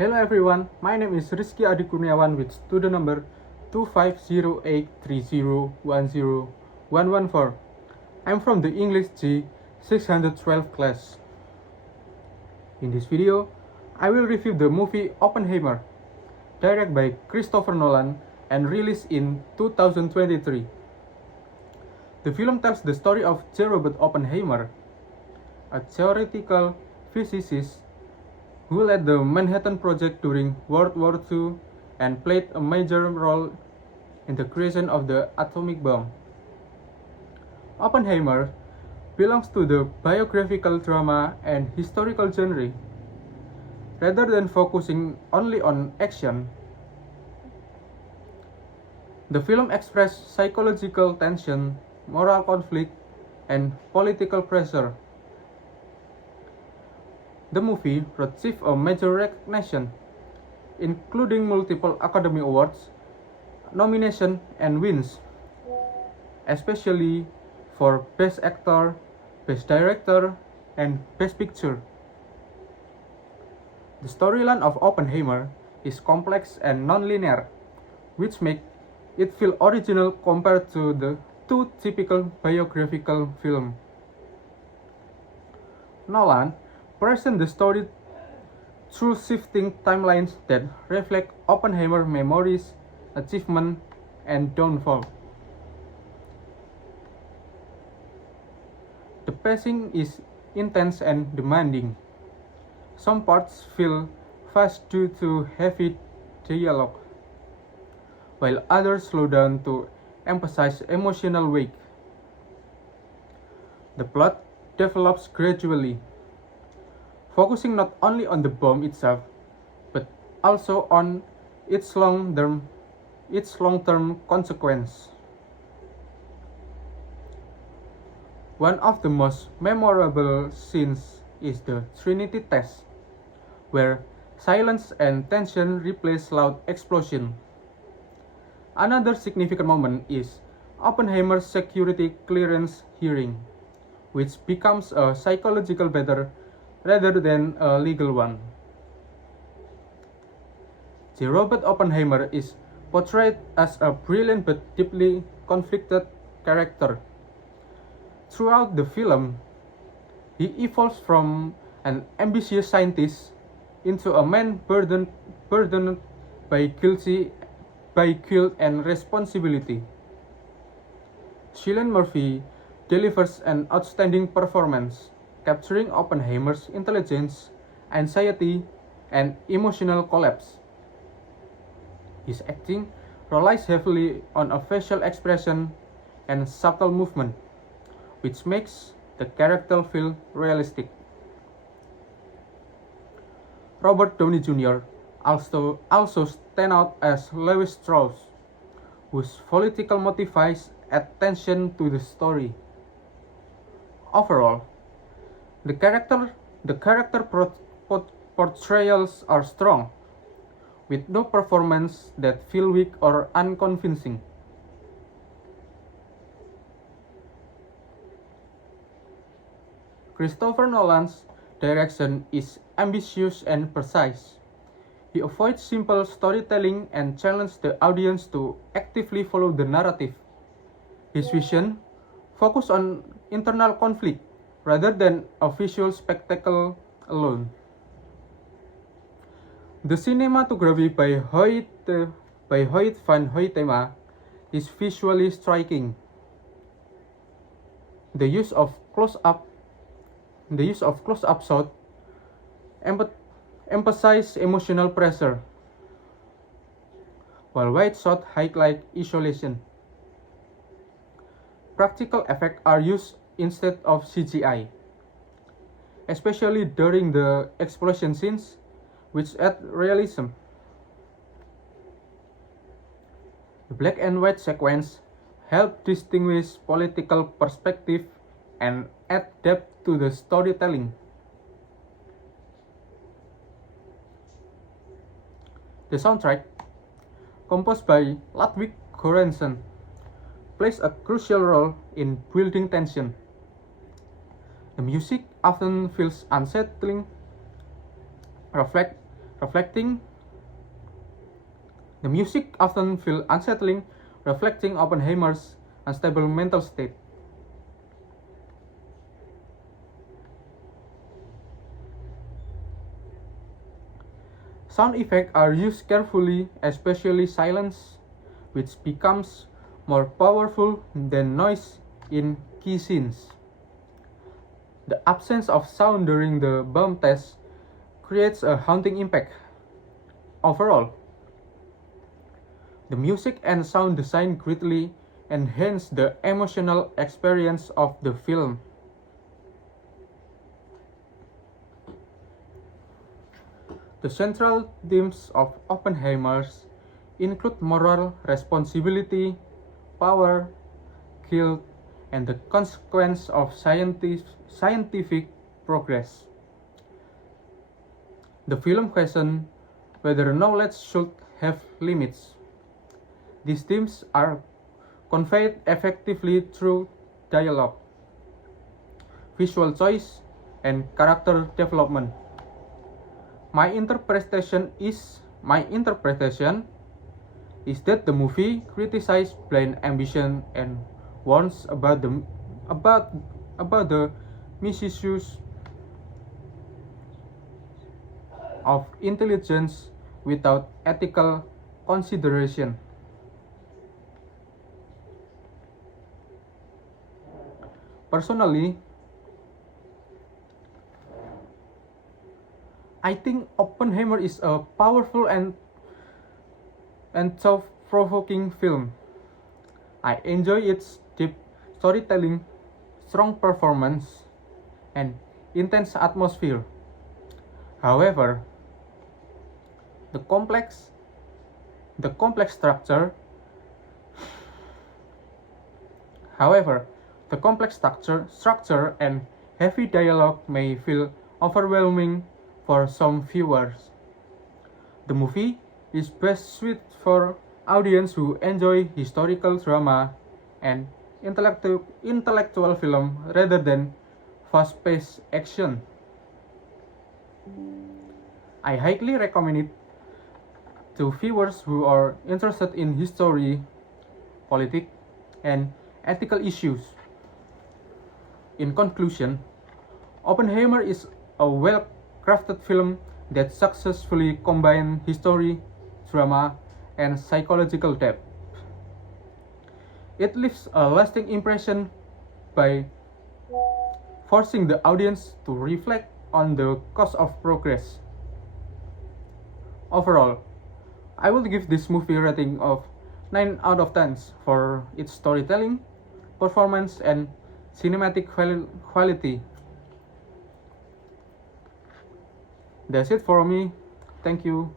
Hello everyone, my name is Rizky Adi Kurniawan with student number 250830101114. I'm from the English G 612 class. In this video, I will review the movie Oppenheimer, directed by Christopher Nolan and released in 2023. The film tells the story of J. Robert Oppenheimer, a theoretical physicist who led the Manhattan Project during World War II and played a major role in the creation of the atomic bomb. Oppenheimer belongs to the biographical drama and historical genre. Rather than focusing only on action, the film expressed psychological tension, moral conflict, and political pressure. The movie received a major recognition, including multiple Academy Awards, nominations, and wins, especially for Best Actor, Best Director, and Best Picture. The storyline of Oppenheimer is complex and non-linear, which makes it feel original compared to the two typical biographical films. Nolan present the story through shifting timelines that reflect Oppenheimer's memories, achievement, and downfall. The pacing is intense and demanding. Some parts feel fast due to heavy dialogue, while others slow down to emphasize emotional weight. The plot develops gradually, focusing not only on the bomb itself, but also on its long-term consequence. One of the most memorable scenes is the Trinity test, where silence and tension replace loud explosion. Another significant moment is Oppenheimer's security clearance hearing, which becomes a psychological battle rather than a legal one. J. Robert Oppenheimer is portrayed as a brilliant but deeply conflicted character. Throughout the film, he evolves from an ambitious scientist into a man burdened by guilt and responsibility. Cillian Murphy delivers an outstanding performance, capturing Oppenheimer's intelligence, anxiety, and emotional collapse. His acting relies heavily on a facial expression and subtle movement, which makes the character feel realistic. Robert Downey Jr. also stands out as Lewis Strauss, whose political motives add tension to the story. Overall, the character portrayals are strong, with no performance that feel weak or unconvincing. Christopher Nolan's direction is ambitious and precise. He avoids simple storytelling and challenges the audience to actively follow the narrative. His vision focuses on internal conflict rather than a visual spectacle alone. The cinematography by Hoyt van Hoytema is visually striking. The use of close-up shot emphasize emotional pressure, while wide shot highlight isolation. Practical effects are used instead of CGI, especially during the explosion scenes, which add realism. The black and white sequence help distinguish political perspective and add depth to the storytelling. The soundtrack, composed by Ludwig Göransson, plays a crucial role in building tension. The music often feels unsettling, reflect reflecting the music often feel unsettling, reflecting Oppenheimer's unstable mental state. Sound effects are used carefully, especially silence, which becomes more powerful than noise in key scenes. The absence of sound during the bomb test creates a haunting impact. Overall, the music and sound design greatly enhance the emotional experience of the film. The central themes of Oppenheimer's include moral responsibility, power, guilt, and the consequence of scientific progress. The film questions whether knowledge should have limits. These themes are conveyed effectively through dialogue, visual choice, and character development. My interpretation is that the movie criticizes blind ambition and warns about the misuse of intelligence without ethical consideration. Personally, I think Oppenheimer is a powerful and thought-provoking film. I enjoy its deep storytelling, strong performance, and intense atmosphere. However, the complex structure However, the complex structure and heavy dialogue may feel overwhelming for some viewers. The movie is best suited for audience who enjoy historical drama and intellectual film rather than fast-paced action. I highly recommend it to viewers who are interested in history, politics, and ethical issues. In conclusion, Oppenheimer is a well-crafted film that successfully combines history, drama, and psychological depth. It leaves a lasting impression by forcing the audience to reflect on the cost of progress. Overall, I will give this movie a rating of 9 out of 10 for its storytelling, performance, and cinematic quality. That's it for me. Thank you.